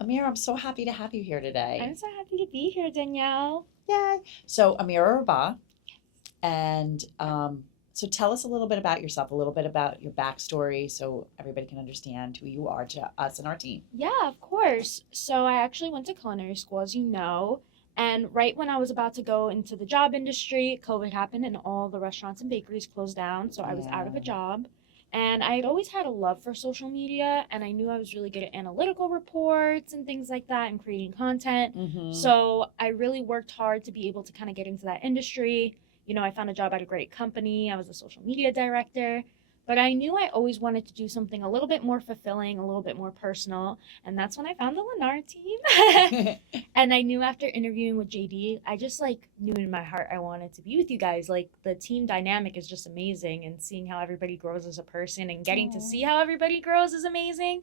Amira, I'm so happy to have you here today. I'm so happy to be here, Danielle. Yay. So, Amira Rabah, and so tell us a little bit about yourself, a little bit about your backstory so everybody can understand who you are to us and our team. Yeah, of course. So I actually went to culinary school, as you know. And right when I was about to go into the job industry, COVID happened and all the restaurants and bakeries closed down. So I was out of a Yeah. job. And I had always had a love for social media, and I knew I was really good at analytical reports and things like that and creating content. Mm-hmm. So I really worked hard to be able to kind of get into that industry. I found a job at a great company. I was a social media director. But I knew I always wanted to do something a little bit more fulfilling, a little bit more personal. And that's when I found the Lennar team. And I knew after interviewing with JD, I just like knew in my heart I wanted to be with you guys. Like the team dynamic is just amazing, and seeing how everybody grows as a person and getting to Aw. see how everybody grows is amazing.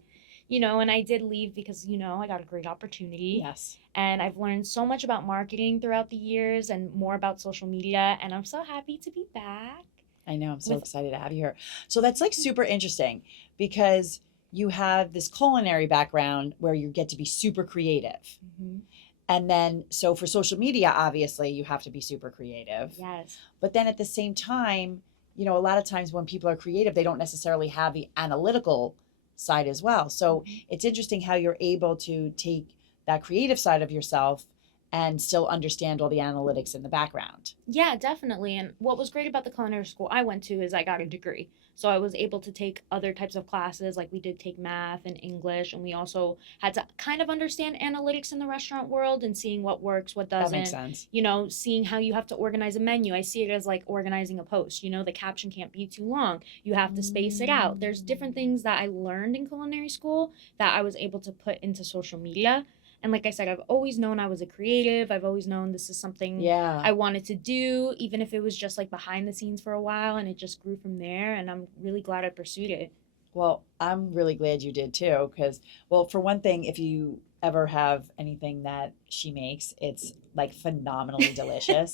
And I did leave because, I got a great opportunity. Yes. And I've learned so much about marketing throughout the years and more about social media. And I'm so happy to be back I know. I'm so with. excited to have you here. So that's like super interesting because you have this culinary background where you get to be super creative. Mhm. And then, so for social media, obviously, you have to be super creative. Yes. But then at the same time, a lot of times when people are creative, they don't necessarily have the analytical side as well. So Mhm. it's interesting how you're able to take that creative side of yourself and still understand all the analytics in the background. Yeah, definitely. And what was great about the culinary school I went to is I got a degree. So I was able to take other types of classes, like we did take math and English, and we also had to kind of understand analytics in the restaurant world and seeing what works, what That makes doesn't, sense. seeing how you have to organize a menu. I see it as like organizing a post. The caption can't be too long. You have to space it out. There's different things that I learned in culinary school that I was able to put into social media. And like I said, I've always known I was a creative. I've always known this is something Yeah. I wanted to do, even if it was just like behind the scenes for a while, and it just grew from there. And I'm really glad I pursued it. Well, I'm really glad you did too, because, well, for one thing, if you ever have anything that she makes, it's like phenomenally delicious.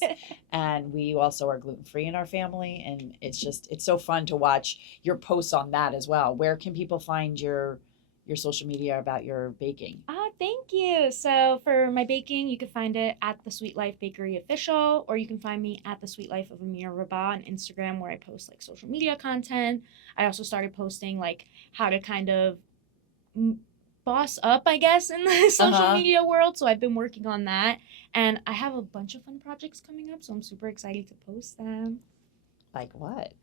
And we also are gluten free in our family. And it's so fun to watch your posts on that as well. Where can people find your social media about your baking? Ah, thank you. So for my baking, you can find it at the Sweet Life Bakery Official, or you can find me at the Sweet Life of Amir Rabah on Instagram, where I post like social media content. I also started posting like how to kind of boss up, I guess, in the social Uh-huh. media world. So I've been working on that, and I have a bunch of fun projects coming up. So I'm super excited to post them. Like what?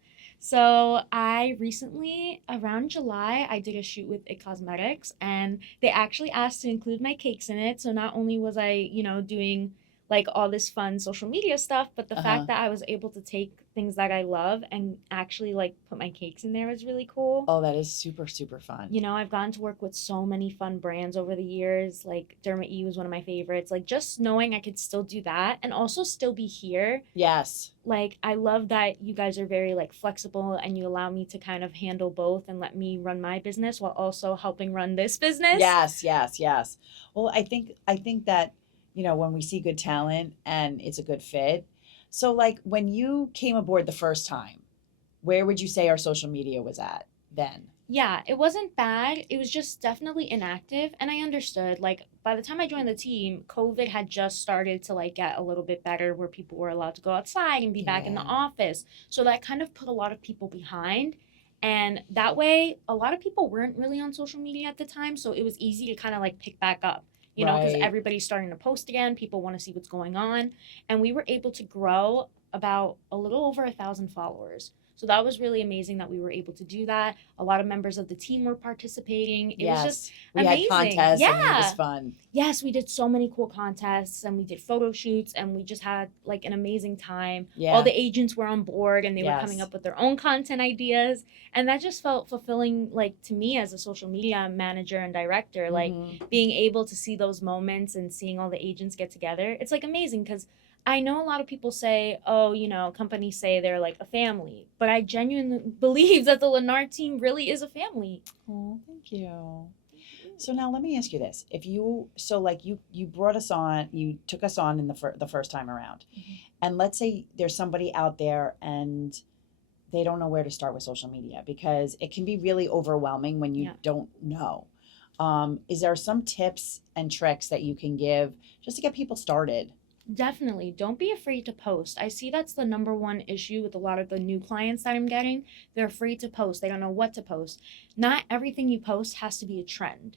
So I recently, around July, I did a shoot with It Cosmetics, and they actually asked to include my cakes in it. So not only was I, doing like all this fun social media stuff, but the Uh-huh. fact that I was able to take things that I love and actually like put my cakes in there was really cool. Oh, that is super, super fun. I've gotten to work with so many fun brands over the years. Like Derma E was one of my favorites. Like just knowing I could still do that and also still be here. Yes. Like I love that you guys are very like flexible and you allow me to kind of handle both and let me run my business while also helping run this business. Yes, yes, yes. Well, I think that, when we see good talent and it's a good fit. So like when you came aboard the first time, where would you say our social media was at then? Yeah, it wasn't bad. It was just definitely inactive, and I understood. Like by the time I joined the team, COVID had just started to like get a little bit better where people were allowed to go outside and be back in the Yeah. office. So that kind of put a lot of people behind. And that way, a lot of people weren't really on social media at the time, so it was easy to kind of like pick back up. Because Right. everybody's starting to post again, people want to see what's going on, and we were able to grow about a little over 1,000 followers. So that was really amazing that we were able to do that. A lot of members of the team were participating. It was just Yes. We had amazing. contests. I mean, it was Yeah. fun. Yes, we did so many cool contests and we did photo shoots and we just had like an amazing time. All Yeah. the agents were on board and they were coming Yes. up with their own content ideas. And that just felt fulfilling, like to me as a social media manager and director, like Mm-hmm. being able to see those moments and seeing all the agents get together. It's like amazing because I know a lot of people say, oh, companies say they're like a family, but I genuinely believe that the Lennar team really is a family. Oh, thank you. So now let me ask you this. If you so like you brought us on, you took us on in the first time around. Mhm. And let's say there's somebody out there and they don't know where to start with social media because it can be really overwhelming when you Yeah. don't know. Is there some tips and tricks that you can give just to get people started? Definitely. Don't be afraid to post. I see that's the number one issue with a lot of the new clients that I'm getting. They're afraid to post. They don't know what to post. Not everything you post has to be a trend.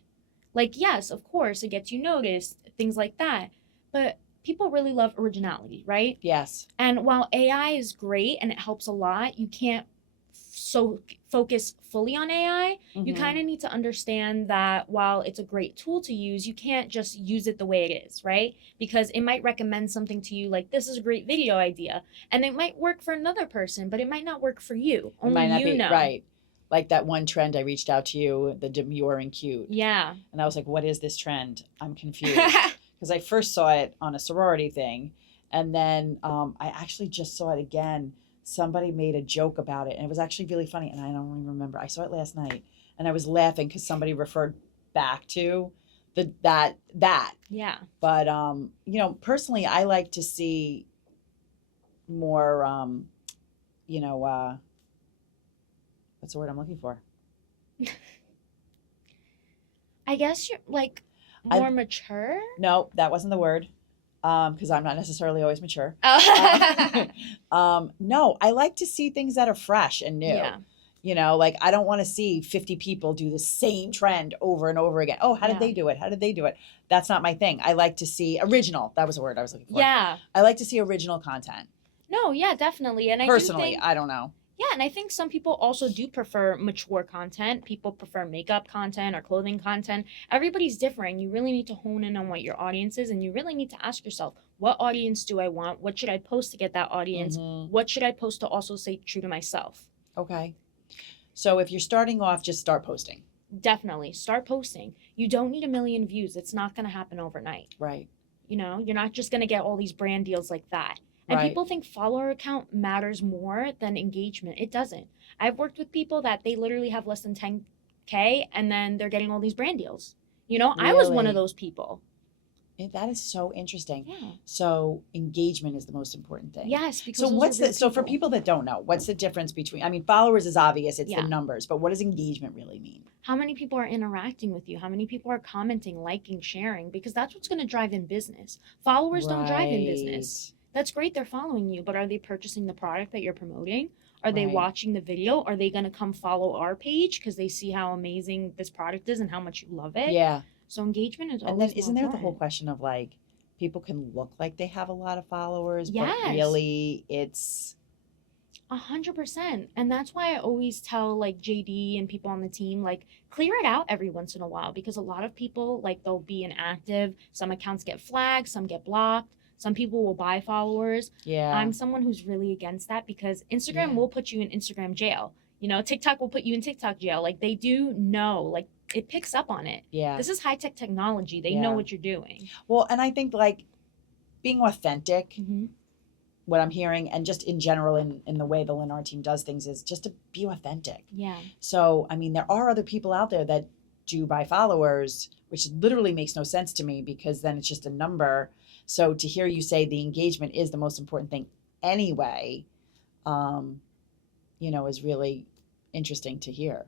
Like, yes, of course, it gets you noticed, things like that. But people really love originality, right? Yes. And while AI is great and it helps a lot, you can't so focus fully on AI. You kind of need to understand that while it's a great tool to use, you can't just use it the way it is, right? Because it might recommend something to you like this is a great video idea, and it might work for another person, but it might not work for you. It Only might not you be know. right. Like that one trend I reached out to you, the demure and cute. Yeah. And I was like, what is this trend? I'm confused. Because I first saw it on a sorority thing. And then I actually just saw it again. Somebody made a joke about it. And it was actually really funny. And I don't even remember. I saw it last night. And I was laughing because somebody referred back to that. Yeah. But, personally, I like to see more, what's the word I'm looking for? I guess you're like I- more mature. No, that wasn't the word. Because I'm not necessarily always mature. Oh. No, I like to see things that are fresh and new. Yeah. Like I don't want to see 50 people do the same trend over and over again. Oh, how did Yeah. they do it? How did they do it? That's not my thing. I like to see original. That was the word I was looking for. Yeah. I like to see original content. No, yeah, definitely. And Personally, I don't know. Yeah, and I think some people also do prefer mature content. People prefer makeup content or clothing content. Everybody's different. You really need to hone in on what your audience is, and you really need to ask yourself, what audience do I want? What should I post to get that audience? What should I post to also stay true to myself? Okay. So if you're starting off, just start posting. Definitely. Start posting. You don't need a million views. It's not going to happen overnight. Right. You're not just going to get all these brand deals like that. And Right. people think follower count matters more than engagement. It doesn't. I've worked with people that they literally have less than 10K and then they're getting all these brand deals. I was one of Really? those people. That is so interesting. Yeah. So engagement is the most important thing. Yes, because So those what's are real so for people that don't know, what's the difference between, I mean, followers is obvious, it's Yeah. the numbers, but what does engagement really mean? How many people are interacting with you? How many people are commenting, liking, sharing? Because that's what's going to drive in business. Followers don't drive in business. That's great, they're following you, but are they purchasing the product that you're promoting? Are they Right. watching the video? Are they going to come follow our page because they see how amazing this product is and how much you love it? Yeah. So engagement is And always then isn't more there the whole important. question of like, people can look like they have a lot of followers, but Yes. really it's 100%. And that's why I always tell like JD and people on the team, like clear it out every once in a while because a lot of people like they'll be inactive. Some accounts get flagged, some get blocked. Some people will buy followers. yeah. I'm someone who's really against that because Instagram Yeah. will put you in Instagram jail. TikTok will put you in TikTok jail. Like they do know, like it picks up on it. Yeah. This is high tech technology. They know Yeah. what you're doing. Well, and I think like being authentic, Mm-hmm. what I'm hearing, and just in general in the way the Lennar team does things is just to be authentic. Yeah. So, I mean, there are other people out there that do buy followers, which literally makes no sense to me because then it's just a number. So to hear you say the engagement is the most important thing anyway, is really interesting to hear.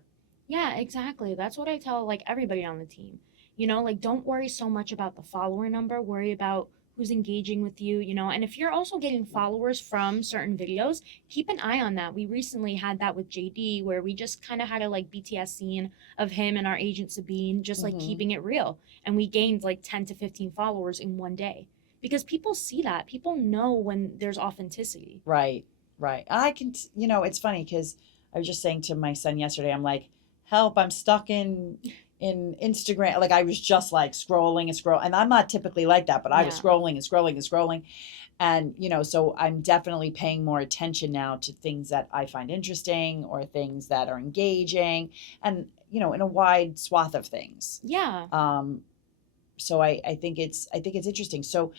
Yeah, exactly. That's what I tell like everybody on the team. Like don't worry so much about the follower number, worry about who's engaging with you, and if you're also getting followers from certain videos, keep an eye on that. We recently had that with JD where we just kind of had a like BTS scene of him and our agent Sabine just like Mhm. keeping it real. And we gained like 10 to 15 followers in one day because people see that. People know when there's authenticity. Right. I can, it's funny because I was just saying to my son yesterday, I'm like, help, I'm stuck in Instagram. Like I was just like scrolling and scroll. And I'm not typically like that, but I was Yeah. scrolling and scrolling and scrolling. And, so I'm definitely paying more attention now to things that I find interesting or things that are engaging and, in a wide swath of things. Yeah. So I think it's interesting. So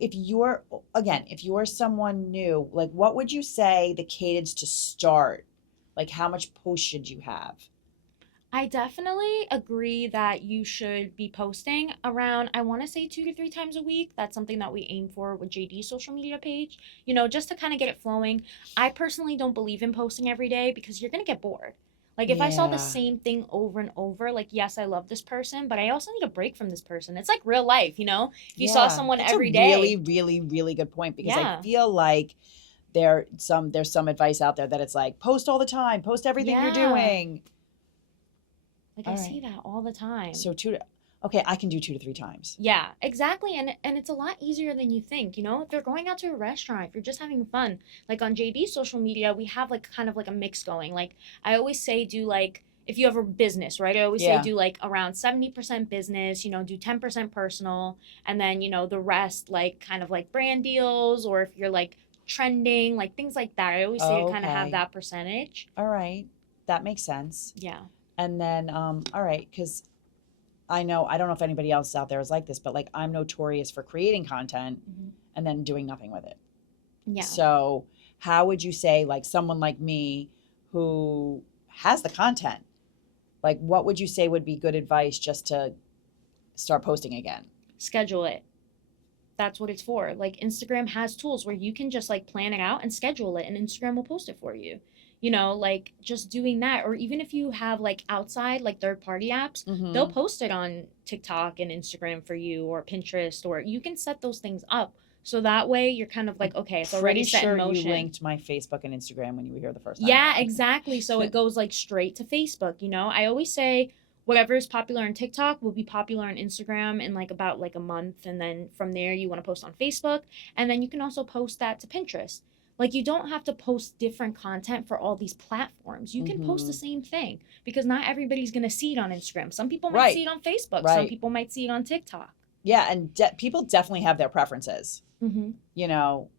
if you're someone new, like what would you say the cadence to start? Like how much post should you have? I definitely agree that you should be posting around, I want to say 2 to 3 times a week. That's something that we aim for with JD's social media page, just to kind of get it flowing. I personally don't believe in posting every day because you're going to get bored. Like if I saw the Yeah. same thing over and over, like yes, I love this person, but I also need a break from this person. It's like real life, you know? If you saw Yeah. someone That's a every really, day, really, really good point because I yeah. feel like there's some advice out there that it's like post all the time, post everything you're Yeah. doing. Like I All see right. that all the time. So okay, I can do 2 to 3 times. Yeah, exactly. And it's a lot easier than you think, you know? If you're going out to a restaurant, if you're just having fun, like on JD's social media, we have like kind of like a mix going. Like I always say do like if you have a business, right? I always say Yeah. do like around 70% business, do 10% personal, and then, the rest like kind of like brand deals or if you're like trending, like things like that. I always say to kind of have Okay. that percentage. All right. That makes sense. Yeah. And then, all right, because I don't know if anybody else out there is like this, but like I'm notorious for creating content Hmm. and then doing nothing with it. Yeah. So, how would you say, like someone like me who has the content, like what would you say would be good advice just to start posting again? Schedule it. That's what it's for. Like Instagram has tools where you can just like plan it out and schedule it and Instagram will post it for you. Like just doing that or even if you have like outside like third party apps, they'll Mm-hmm. post it on TikTok and Instagram for you or Pinterest or you can set those things up. So that way you're kind of I'm like okay, it's already pretty set in sure you motion. linked my Facebook and Instagram when you were here the first time Yeah, around. exactly. So it goes like straight to Facebook. I always say whatever is popular on TikTok will be popular on Instagram in like about like a month and then from there you want to post on Facebook and then you can also post that to Pinterest. Like you don't have to post different content for all these platforms. You can post the Mm-hmm. same thing because not everybody's going to see it on Instagram. Some people might see Right. it on Facebook, some Right. people might see it on TikTok. Yeah, and people definitely have their preferences. Mhm. You know,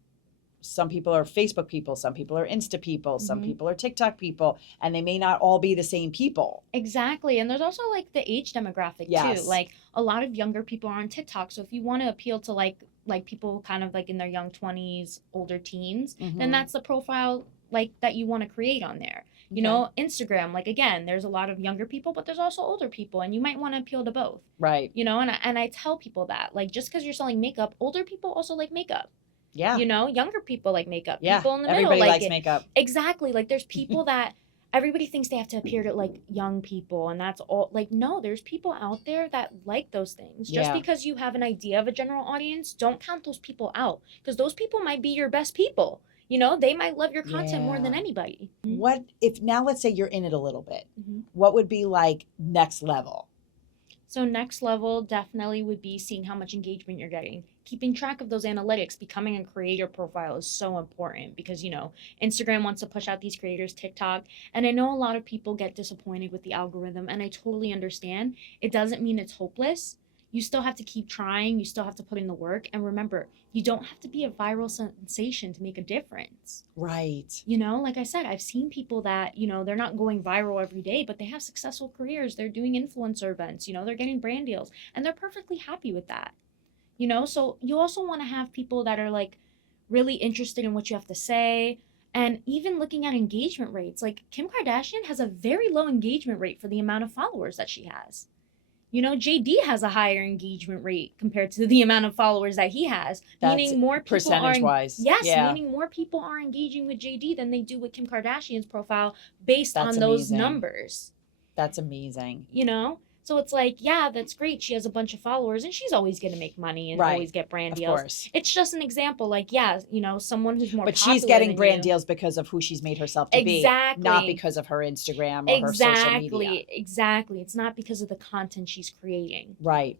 some people are Facebook people, some people are Insta people, some Mhm. people are TikTok people, and they may not all be the same people. Exactly. And there's also like the age demographic too. Yes. Like a lot of younger people are on TikTok. So if you want to appeal to like people kind of like in their young 20s, older teens, then Mm-hmm. that's the profile like that you want to create on there. Okay. Instagram, like again, there's a lot of younger people, but there's also older people and you might want to appeal to both. Right. And I tell people that like just because you're selling makeup, older people also like makeup. Yeah. Younger people like makeup. Yeah. People in the middle Everybody like likes it. makeup. Exactly. Like there's people that everybody thinks they have to appear to like young people and that's all like no, there's people out there that like those things. Just Yeah. because you have an idea of a general audience, don't count those people out because those people might be your best people. They might love your content more than Yeah. anybody. What if now let's say you're in it a little bit. Mhm. What would be like next level? So next level definitely would be seeing how much engagement you're getting. Keeping track of those analytics, becoming a creator profile is so important because, Instagram wants to push out these creators, TikTok, and I know a lot of people get disappointed with the algorithm and I totally understand. It doesn't mean it's hopeless. You still have to keep trying, you still have to put in the work and remember, you don't have to be a viral sensation to make a difference. Right. Like I said, I've seen people that, they're not going viral every day, but they have successful careers. They're doing influencer events, they're getting brand deals, and they're perfectly happy with that. So you also want to have people that are like really interested in what you have to say. And even looking at engagement rates, like Kim Kardashian has a very low engagement rate for the amount of followers that she has. JD has a higher engagement rate compared to the amount of followers that he has, That's meaning more people percentage wise. yes, Yeah. meaning more people are engaging with JD than they do with Kim Kardashian's profile based That's on those amazing. numbers. That's amazing. So it's like, yeah, that's great. She has a bunch of followers and she's always going to make money and Right. always get brand Of deals. course. It's just an example. Like, yeah, someone who's more But popular she's getting than brand you. deals because of who she's made herself to Exactly. be, not because of her Instagram or her social media. Exactly. It's not because of the content she's creating. Right.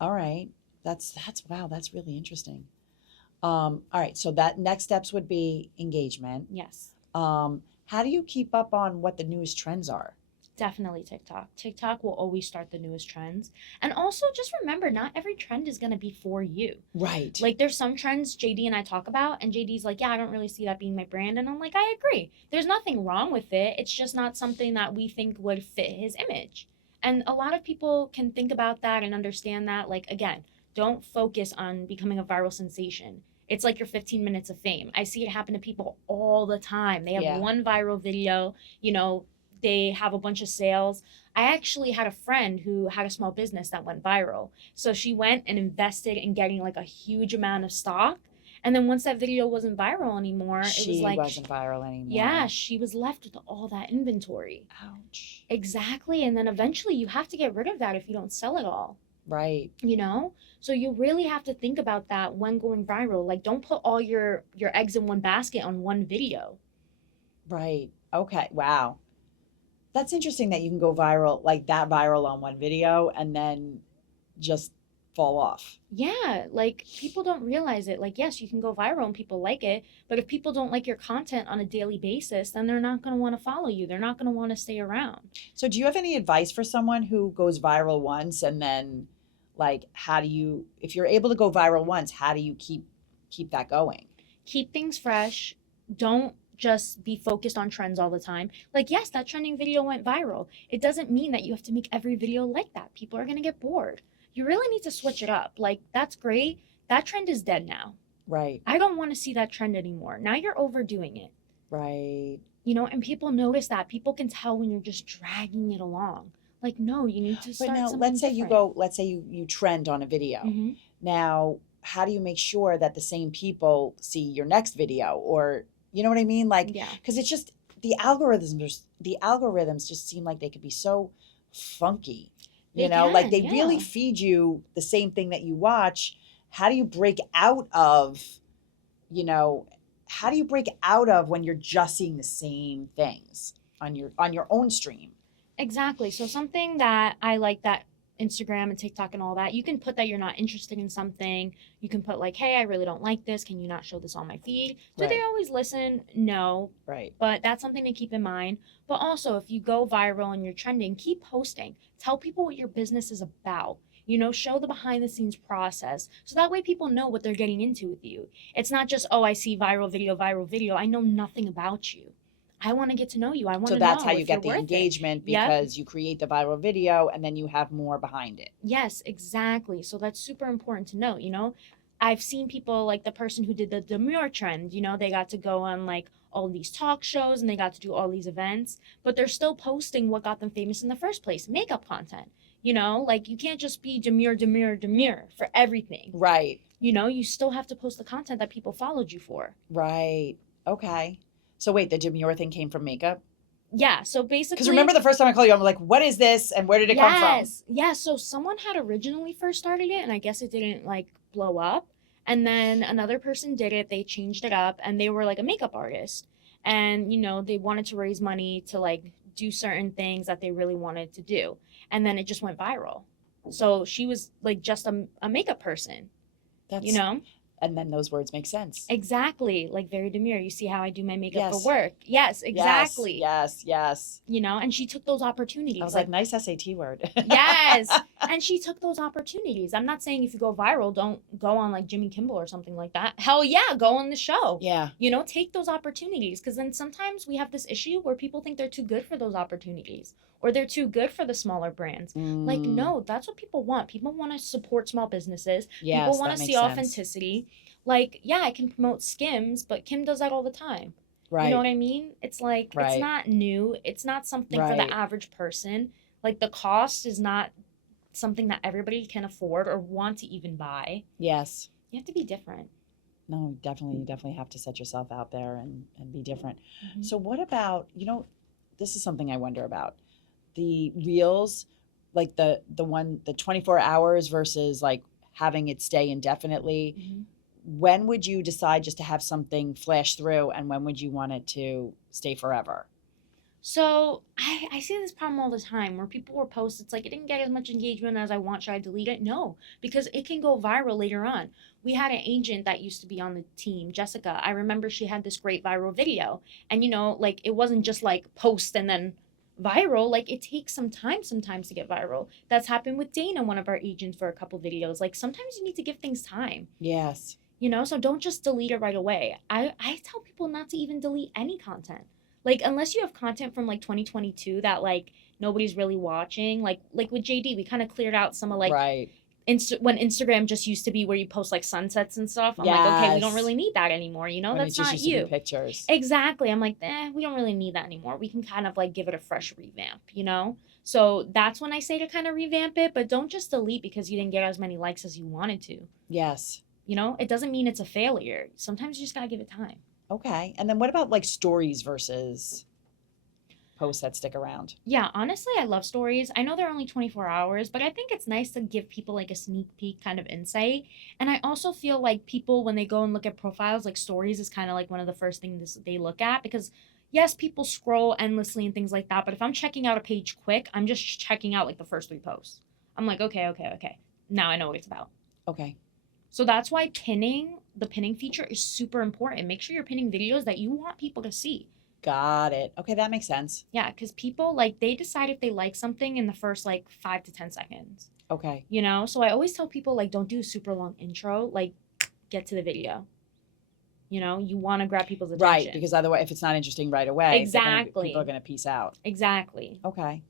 All right. That's wow, that's really interesting. All right. So that next steps would be engagement. Yes. How do you keep up on what the newest trends are? Definitely TikTok. TikTok will always start the newest trends. And also just remember, not every trend is going to be for you. Right. Like there's some trends JD and I talk about and JD's like, yeah, I don't really see that being my brand. And I'm like, I agree. There's nothing wrong with it. It's just not something that we think would fit his image. And a lot of people can think about that and understand that. Like, again, don't focus on becoming a viral sensation. It's like your 15 minutes of fame. I see it happen to people all the time. They have Yeah. one viral video, they have a bunch of sales. I actually had a friend who had a small business that went viral. So she went and invested in getting like a huge amount of stock. And then once that video wasn't viral anymore, it was She like, wasn't viral anymore. yeah, she was left with all that inventory. Ouch. Exactly. And then eventually you have to get rid of that if you don't sell it all. Right. You know? So you really have to think about that when going viral. Like, don't put all your eggs in one basket on one video. Right. Okay. Wow. That's interesting that you can go viral, like that viral on one video and then just fall off. Yeah, like people don't realize it. Like, yes, you can go viral and people like it, but if people don't like your content on a daily basis, then they're not going to want to follow you. They're not going to want to stay around. So do you have any advice for someone who goes viral once and then like how do you, if you're able to go viral once, how do you keep that going? Keep things fresh. Don't just be focused on trends all the time. Like, yes, that trending video went viral. It doesn't mean that you have to make every video like that. People are going to get bored. You really need to switch it up. Like, that's great. That trend is dead now. Right. I don't want to see that trend anymore. Now you're overdoing it. Right. You know, and people notice that. People can tell when you're just dragging it along. Like, no, you need to start But now something let's say different. let's say you trend on a video. Mm-hmm. Now, how do you make sure that the same people see your next video or you know what I mean? Like, Yeah. because it's just the algorithms just seem like they could be so funky. You They know, like can, they really yeah. feed you the same thing that you watch. How do you break out of, you know, how do you break out of when you're just seeing the same things on your own stream? Exactly. So something that I like that Instagram and TikTok and all that, you can put that you're not interested in something. You can put like, hey, I really don't like this. Can you not show this on my feed? Do they Right. always listen? No. Right. But that's something to keep in mind. But also, if you go viral and you're trending, keep posting. Tell people what your business is about. You know, show the behind the scenes process. So that way people know what they're getting into with you. It's not just, oh, I see viral video. I know nothing about you. I want to get to know you. I want So to that's know how you if you're get the worth it. engagement Yep. because you create the viral video and then you have more behind it. Yes, exactly. So that's super important to note, you know. I've seen people like the person who did the demure trend, you know, they got to go on like all these talk shows and they got to do all these events, but they're still posting what got them famous in the first place, makeup content. You know, like you can't just be demure for everything. Right. You know, you still have to post the content that people followed you for. Right. Okay. So wait, the demure thing came from makeup? Yeah, so basically, Because remember the first time I called you, I'm like, what is this and where did it come from? yes, yeah. So someone had originally first started it, and I guess it didn't like blow up. And then another person did it. They changed it up, and they were like a makeup artist, and you know they wanted to raise money to like do certain things that they really wanted to do, and then it just went viral. So she was like just a makeup person, That's, you know. And then those words make sense. Exactly, like very demure. You see how I do my makeup Yes. for work? Yes, exactly. Yes. You know, and she took those opportunities. I was like, nice SAT word. Yes. And she took those opportunities. I'm not saying if you go viral, don't go on like Jimmy Kimmel or something like that. Hell yeah, go on the show. Yeah. You know, take those opportunities because then sometimes we have this issue where people think they're too good for those opportunities or they're too good for the smaller brands. Like, no, that's what people want. People want to support small businesses. Yes, People want that to makes see sense. authenticity. Like, yeah, I can promote Skims, but Kim does that all the time. Right. You know what I mean? It's like, Right. it's not new. It's not something for Right. the average person. Like, the cost is not something that everybody can afford or want to even buy. Yes. You have to be different. No, definitely. You definitely have to set yourself out there and be different. Mhm. So what about, you know, this is something I wonder about. The reels, like the 24 hours versus like having it stay indefinitely. Mhm. When would you decide just to have something flash through and when would you want it to stay forever? So I see this problem all the time where people will post, it's like, it didn't get as much engagement as I want. Should I delete it? No, because it can go viral later on. We had an agent that used to be on the team, Jessica. I remember she had this great viral video. And, you know, like it wasn't just like post and then viral. Like it takes some time sometimes to get viral. That's happened with Dana, one of our agents, for a couple videos. Like sometimes you need to give things time. Yes. You know, so don't just delete it right away. I tell people not to even delete any content. Like, unless you have content from, like, 2022 that, like, nobody's really watching. Like with JD, we kind of cleared out some of, like, right. when Instagram just used to be where you post, like, sunsets and stuff. I'm like, okay, we don't Yes. really need that anymore, you know? When That's it just not used to be you. pictures. Exactly. I'm like, we don't really need that anymore. We can kind of, like, give it a fresh revamp, you know? So that's when I say to kind of revamp it, but don't just delete because you didn't get as many likes as you wanted to. Yes. You know, it doesn't mean it's a failure. Sometimes you just gotta give it time. Okay. And then what about like stories versus posts that stick around? Yeah, honestly, I love stories. I know they're only 24 hours, but I think it's nice to give people like a sneak peek kind of insight. And I also feel like people, when they go and look at profiles, like stories is kind of like one of the first things they look at because, yes, people scroll endlessly and things like that. But if I'm checking out a page quick, I'm just checking out like the first three posts. I'm like, okay, okay, okay. Now I know what it's about. Okay. So that's why the pinning feature is super important. Make sure you're pinning videos that you want people to see. Got it. Okay, that makes sense. Yeah, because people like they decide if they like something in the first like 5 to 10 seconds. Okay. You know, so I always tell people like don't do a super long intro. Like get to the video. You know, you want to grab people's attention. Right, because otherwise, if it's not interesting right away, Exactly. people are going to peace out. Exactly. Okay.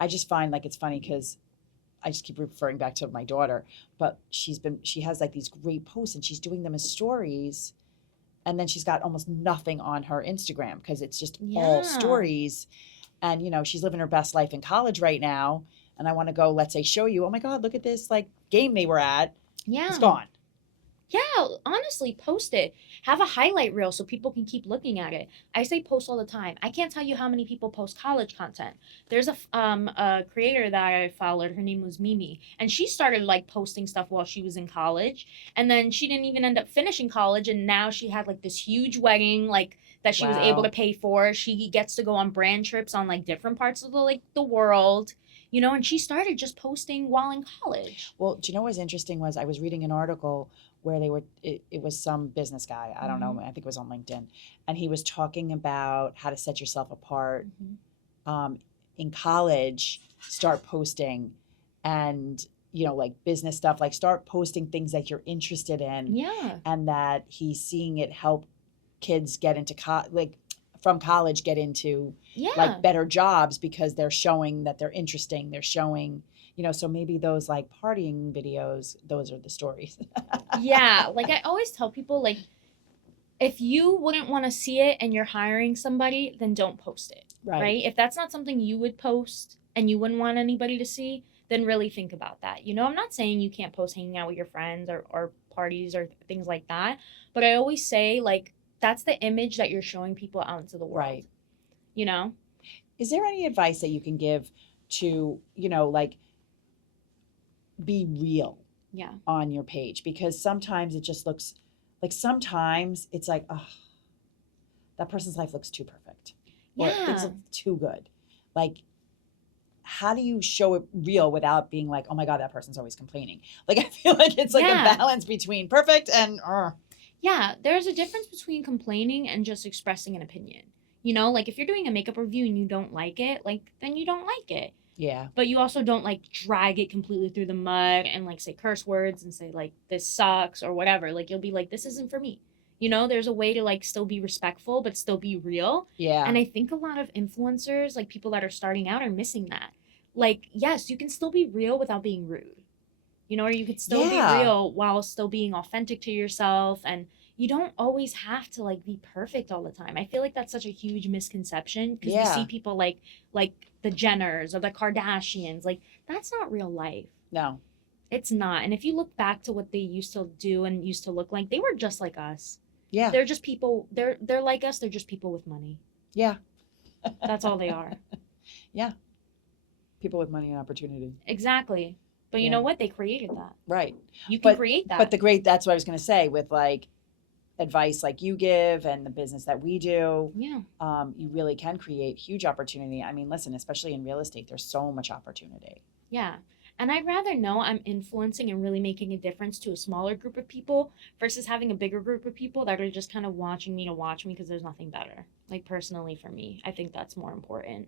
I just find like it's funny because I just keep referring back to my daughter, but she has like these great posts and she's doing them as stories. And then she's got almost nothing on her Instagram because it's just all Yeah. stories. And, you know, she's living her best life in college right now. And I want to go, let's say, show you, oh my God, look at this like game they were at. Yeah. It's gone. Yeah, honestly, post it. Have a highlight reel so people can keep looking at it. I say post all the time. I can't tell you how many people post college content. There's a creator that I followed. Her name was Mimi, and she started like posting stuff while she was in college, and then she didn't even end up finishing college, and now she had like this huge wedding like that she was able Wow. to pay for. She gets to go on brand trips on like different parts of the world. You know, and she started just posting while in college. Well, do you know what was interesting was I was reading an article where it was some business guy, I don't know, I think it was on LinkedIn, and he was talking about how to set yourself apart. In college, start posting and, you know, like business stuff, like start posting things that you're interested in. Yeah. And that he's seeing it help kids get into from college get into Yeah. like better jobs because they're showing that they're interesting. They're showing, you know, so maybe those like partying videos, those are the stories. Yeah, like I always tell people, like, if you wouldn't want to see it and you're hiring somebody, then don't post it. Right. If that's not something you would post and you wouldn't want anybody to see, then really think about that. You know, I'm not saying you can't post hanging out with your friends or parties or things like that, but I always say, like, that's the image that you're showing people out into the world. Right. You know? Is there any advice that you can give to, you know, like be real Yeah. on your page? Because sometimes it just looks like sometimes it's like, oh, that person's life looks too perfect. Or things Yeah. look too good. Like, how do you show it real without being like, oh my God, that person's always complaining? Like, I feel like it's like Yeah. a balance between perfect and, Yeah, there's a difference between complaining and just expressing an opinion. You know, like if you're doing a makeup review and you don't like it, like then you don't like it. yeah, But you also don't like drag it completely through the mud and like say curse words and say like this sucks or whatever. Like you'll be like, this isn't for me. You know, there's a way to like still be respectful but still be real. yeah, And I think a lot of influencers, like people that are starting out, are missing that. Like, yes, you can still be real without being rude. You know, or you could still Yeah. be real while still being authentic to yourself. And you don't always have to like be perfect all the time. I feel like that's such a huge misconception because we Yeah. see people like the Jenners or the Kardashians. Like that's not real life. no, It's not. And if you look back to what they used to do and used to look like, they were just like us. yeah, They're just people. They're like us. They're just people with money. yeah. That's all they are. People with money and opportunity. Exactly. But you Yeah. know what? They created that. Right. You can But- create that. But that's what I was going to say with like advice like you give and the business that we do, yeah. you really can create huge opportunity. I mean, listen, especially in real estate, there's so much opportunity. Yeah. And I'd rather know I'm influencing and really making a difference to a smaller group of people versus having a bigger group of people that are just kind of watching me to watch me because there's nothing better. Like personally for me, I think that's more important.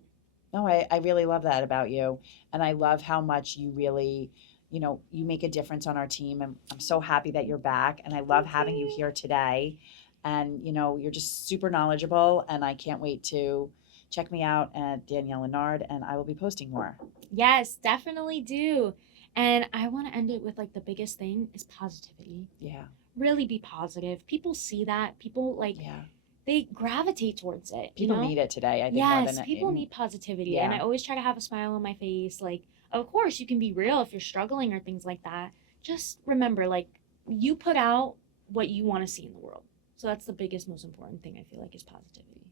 No, I really love that about you. And I love how much you really, you know, you make a difference on our team. And I'm so happy that you're back. And I love Thank having you you. here today. And, you know, you're just super knowledgeable. And I can't wait to check me out at Danielle Lennard. And I will be posting more. Yes, definitely do. And I want to end it with like the biggest thing is positivity. Yeah. Really be positive. People see that. People like Yeah. they gravitate towards it. People you know? need it today, I think, more Yes, than people need positivity. yeah. And I always try to have a smile on my face. Like, of course, you can be real if you're struggling or things like that. Just remember, like, you put out what you want to see in the world. So that's the biggest, most important thing I feel like is positivity.